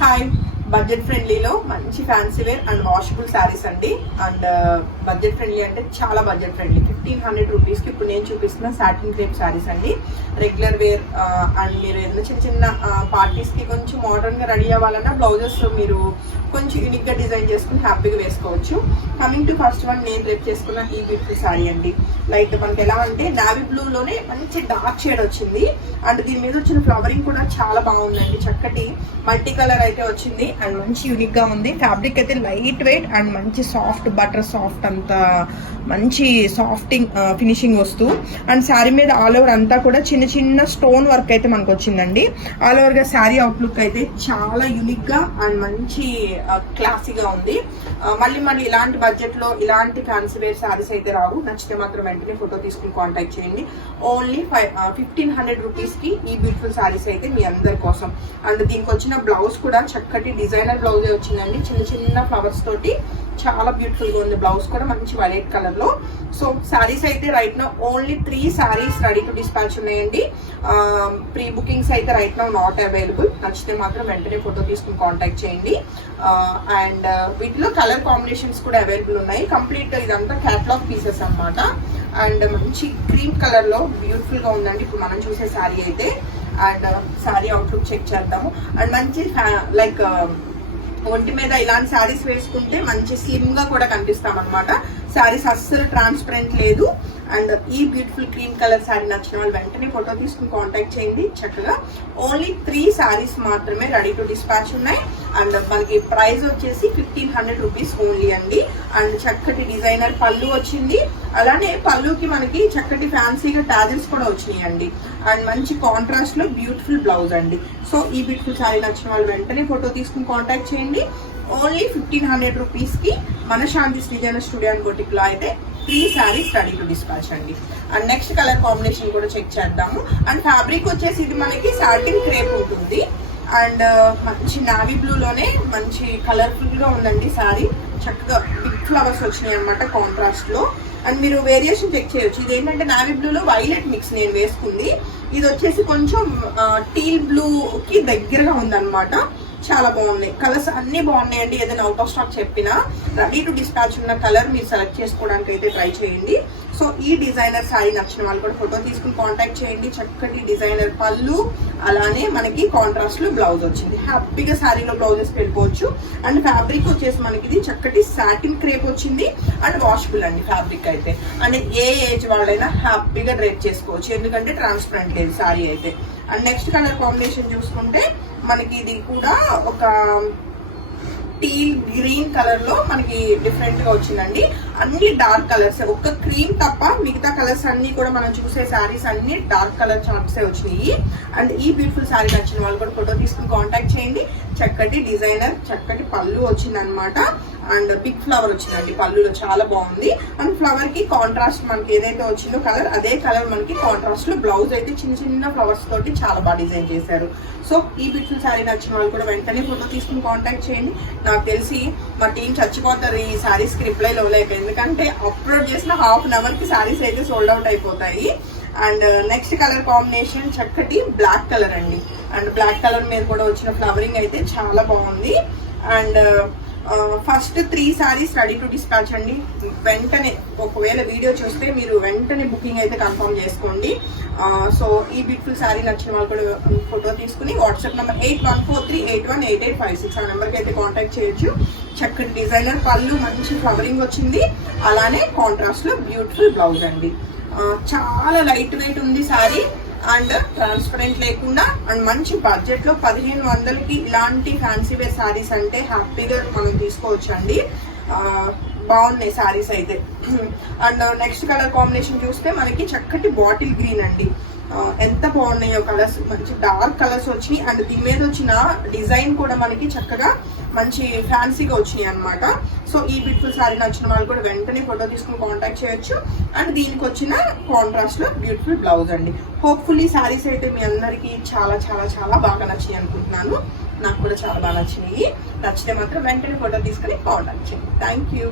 Hi, budget ఫ్రెండ్లీలో మంచి fancy wear and washable sarees అండి. అండ్ బడ్జెట్ ఫ్రెండ్లీ అంటే చాలా బడ్జెట్ ఫ్రెండ్లీ. 1500 రూపీస్కి ఇప్పుడు నేను చూపిస్తున్న సాటిన్ క్రేప్ శారీస్ అండి. రెగ్యులర్ వేర్ అండ్ మీరు ఏదైనా చిన్న చిన్న పార్టీస్కి కొంచెం మోడర్న్గా రెడీ అవ్వాలన్నా బ్లౌజెస్ మీరు కొంచెం యూనిక్గా డిజైన్ చేసుకుని హ్యాపీగా వేసుకోవచ్చు. కమింగ్ టు ఫస్ట్ వన్, నేను రేపు చేసుకున్న ఈ బ్యూటిఫుల్ శారీ అండి. లైక్ మనకి ఎలా అంటే నావీ బ్లూలోనే మంచి డార్క్ షేడ్ వచ్చింది అండ్ దీని మీద వచ్చిన ఫ్లవరింగ్ కూడా చాలా బాగుందండి. చక్కటి మల్టీ కలర్ అయితే వచ్చింది అండ్ మంచి యూనిక్ గా ఉంది. ఫ్యాబ్రిక్ అయితే లైట్ వెయిట్ అండ్ మంచి సాఫ్ట్ బటర్ సాఫ్ట్ అంత మంచి సాఫ్టింగ్ ఫినిషింగ్ వస్తూ అండ్ శారీ మీద ఆల్ ఓవర్ అంతా కూడా చిన్న చిన్న స్టోన్ వర్క్ అయితే మనకు వచ్చిందండి. ఆల్ ఓవర్ గా శారీ అవుట్లుక్ అయితే చాలా యూనిక్ గా అండ్ మంచి క్లాసీగా ఉంది. మళ్ళీ ఇలాంటి బడ్జెట్ లో ఇలాంటి ఫ్యాన్సీ వేర్ శారీస్ అయితే రావు. నచ్చితే మాత్రం వెంటనే ఫోటో తీసుకుని కాంటాక్ట్ చేయండి. ఓన్లీ 1500 రూపీస్ కి ఈ బ్యూటిఫుల్ శారీస్ అయితే మీ అందరి కోసం. అండ్ దీనికి వచ్చిన బ్లౌజ్ కూడా చక్కటి డిజైనర్ బ్లౌజే వచ్చిందండి. చిన్న చిన్న ఫ్లవర్స్ తోటి చాలా బ్యూటిఫుల్ గా ఉంది. బ్లౌజ్ కూడా మంచి వైలెట్ కలర్ లో. సో శారీస్ అయితే right now only 3 saris ready to dispatch ఉన్నాయండి. ప్రీ బుకింగ్స్ అయితే రైట్ నౌ నాట్ అవైలబుల్. నచ్చితే మాత్రం వెంటనే ఫోటో తీసుకుని కాంటాక్ట్ చేయండి. అండ్ వీటిలో కలర్ కాంబినేషన్స్ కూడా అవైలబుల్ ఉన్నాయి. కంప్లీట్ ఇదంతా క్యాటలాగ్ పీసెస్ అన్నమాట. అండ్ మంచి క్రీమ్ కలర్ లో బ్యూటిఫుల్ గా ఉందండి ఇప్పుడు మనం చూసే శారీ అయితే. అండ్ శారీ అవుట్లుక్ చెక్ చేద్దాము. అండ్ మంచి లైక్ ఒంటి మీద ఇలాంటి శారీస్ వేసుకుంటే మంచి స్లిమ్ గా కూడా కనిపిస్తాం అనమాట. శారీస్ అస్సలు ట్రాన్స్పరెంట్ లేదు. అండ్ ఈ బ్యూటిఫుల్ క్రీమ్ కలర్ శారీ నచ్చిన వాళ్ళు వెంటనే ఫోటో తీసుకుని కాంటాక్ట్ చేయండి. చక్కగా ఓన్లీ 3 శారీస్ మాత్రమే రెడీ టు డిస్పాచ్ ఉన్నాయి. అండ్ మనకి ప్రైస్ వచ్చేసి 1500 రూపీస్ ఓన్లీ అండి. అండ్ చక్కటి డిజైనర్ పళ్ళు వచ్చింది. అలానే పళ్ళుకి మనకి చక్కటి ఫ్యాన్సీగా టాజిల్స్ కూడా వచ్చినాయండి. అండ్ మంచి కాంట్రాస్ట్ లో బ్యూటిఫుల్ బ్లౌజ్ అండి. సో ఈ బ్యూటిఫుల్ శారీ నచ్చిన వాళ్ళు వెంటనే ఫోటో తీసుకుని కాంటాక్ట్ చేయండి. ఓన్లీ 1500 రూపీస్ కి మన శాంతి శ్రీజన స్టూడియో అండ్ బొటిక్ లో అయితే 3 శారీస్ రెడీ టు డిస్పాచ్ అండి. అండ్ నెక్స్ట్ కలర్ కాంబినేషన్ కూడా చెక్ చేద్దాము. అండ్ ఫ్యాబ్రిక్ వచ్చేసి ఇది మనకి సాటిన్ క్రేప్ ఉంటుంది. అండ్ మంచి నావీ బ్లూ లోనే మంచి కలర్ఫుల్ గా ఉందండి శారీ. చక్కగా బిగ్ ఫ్లవర్స్ వచ్చినాయి అనమాట కాంట్రాస్ట్ లో. అండ్ మీరు వేరియేషన్ చెక్ చేయొచ్చు. ఇది ఏంటంటే నావీ బ్లూ లో వైలెట్ మిక్స్ నేను వేసుకుంది. ఇది వచ్చేసి కొంచెం టీల్ బ్లూ కి దగ్గరగా ఉందన్నమాట. చాలా బాగున్నాయి. కలర్స్ అన్ని బాగున్నాయండి. ఏదైనా అవుట్ ఆఫ్ స్టాక్ చెప్పినా రెడీ టు డిస్పాచ్ ఉన్న కలర్ మీరు సెలెక్ట్ చేసుకోవడానికి అయితే ట్రై చేయండి. సో ఈ డిజైనర్ శారీ నచ్చిన వాళ్ళు కూడా ఫోటో తీసుకుని కాంటాక్ట్ చేయండి. చక్కటి డిజైనర్ పళ్ళు అలానే మనకి కాంట్రాస్ట్ లో బ్లౌజ్ వచ్చింది. హ్యాపీగా శారీలో బ్లౌజెస్ వెళ్ళిపోవచ్చు. అండ్ ఫ్యాబ్రిక్ వచ్చేసి మనకి ఇది చక్కటి సాటిన్ క్రేప్ వచ్చింది. అండ్ వాషబుల్ అండి ఫ్యాబ్రిక్ అయితే. అండ్ ఏ ఏజ్ వాళ్ళైనా హ్యాపీగా డ్రైప్ చేసుకోవచ్చు ఎందుకంటే ట్రాన్స్పరెంట్ లేదు శారీ అయితే. అండ్ నెక్స్ట్ కలర్ కాంబినేషన్ చూసుకుంటే మనకి ఇది కూడా ఒక టీల్ గ్రీన్ కలర్ లో మనకి డిఫరెంట్ గా వచ్చిందండి. అన్ని డార్క్ కలర్స్, ఒక్క క్రీమ్ తప్ప మిగతా కలర్స్ అన్ని కూడా మనం చూసే శారీస్ అన్ని డార్క్ కలర్ చార్ట్సే వచ్చినాయి. అండ్ ఈ బ్యూటిఫుల్ శారీ నచ్చిన వాళ్ళు కూడా ఫోటో తీసుకుని కాంటాక్ట్ చేయండి. చక్కటి డిజైనర్ చక్కటి పళ్ళు వచ్చింది అనమాట. అండ్ బిగ్ ఫ్లవర్ వచ్చిందండి పళ్ళులో, చాలా బాగుంది. అండ్ ఫ్లవర్ కి కాంట్రాస్ట్ మనకి ఏదైతే వచ్చిందో కలర్ అదే కలర్ మనకి కాంట్రాస్ట్ లో బ్లౌజ్ అయితే చిన్న చిన్న ఫ్లవర్స్ తోటి చాలా బాగా డిజైన్ చేశారు. సో ఈ బ్యూటిఫుల్ శారీ నచ్చిన వాళ్ళు కూడా వెంటనే ఫోటో తీసుకుని కాంటాక్ట్ చేయండి. నాకు తెలిసి మా టీం చచ్చిపోతారు ఈ శారీస్ కి రిప్లై ఇవ్వలేక, ఎందుకంటే అప్లోడ్ చేసిన ½ అన్ అవర్ కి శారీస్ అయితే సోల్డ్ అవుట్ అయిపోతాయి. అండ్ నెక్స్ట్ కలర్ కాంబినేషన్ చక్కటి బ్లాక్ కలర్ అండి. అండ్ బ్లాక్ కలర్ మీద కూడా వచ్చిన ఫ్లవరింగ్ అయితే చాలా బాగుంది. And first 3 saris ready to dispatch అండి. వెంటనే ఒకవేళ వీడియో చూస్తే మీరు వెంటనే బుకింగ్ అయితే కన్ఫర్మ్ చేసుకోండి. సో ఈ బ్యూటిఫుల్ శారీ నచ్చిన వాళ్ళు కూడా ఫోటో తీసుకుని వాట్సాప్ నెంబర్ 8143818856 ఆ నెంబర్కి అయితే కాంటాక్ట్ చేయొచ్చు. చక్కటి డిజైనర్ పళ్ళు మంచి ఫ్లవరింగ్ వచ్చింది. అలానే కాంట్రాస్ట్ లో బ్యూటిఫుల్ బ్లౌజ్ అండి. చాలా లైట్ వెయిట్ ఉంది శారీ అండ్ ట్రాన్స్పరెంట్ లేకుండా అండ్ మంచి బడ్జెట్ లో 1500కి ఇలాంటి ఫ్యాన్సీ వేర్ శారీస్ అంటే హ్యాపీగా మనం తీసుకోవచ్చు అండి. బాగున్నాయి శారీస్ అయితే. అండ్ నెక్స్ట్ కలర్ కాంబినేషన్ చూస్తే మనకి చక్కటి బాటిల్ గ్రీన్ అండి. ఎంత బాగున్నాయో కలర్స్, మంచి డార్క్ కలర్స్ వచ్చినాయి. అండ్ దీని మీద వచ్చిన డిజైన్ కూడా మనకి చక్కగా మంచి ఫ్యాన్సీగా వచ్చినాయి అనమాట. సో ఈ బ్యూటిఫుల్ శారీ నచ్చిన వాళ్ళు కూడా వెంటనే ఫోటో తీసుకుని కాంటాక్ట్ చేయొచ్చు. అండ్ దీనికి వచ్చిన కాంట్రాస్ట్ లో బ్యూటిఫుల్ బ్లౌజ్ అండి. హోప్ఫుల్లీ శారీస్ అయితే మీ అందరికీ చాలా చాలా చాలా బాగా నచ్చినాయి అనుకుంటున్నాను. నాకు కూడా చాలా బాగా నచ్చినాయి. నచ్చితే మాత్రం వెంటనే ఫోటో తీసుకుని కాంటాక్ట్ చేయండి. Thank you.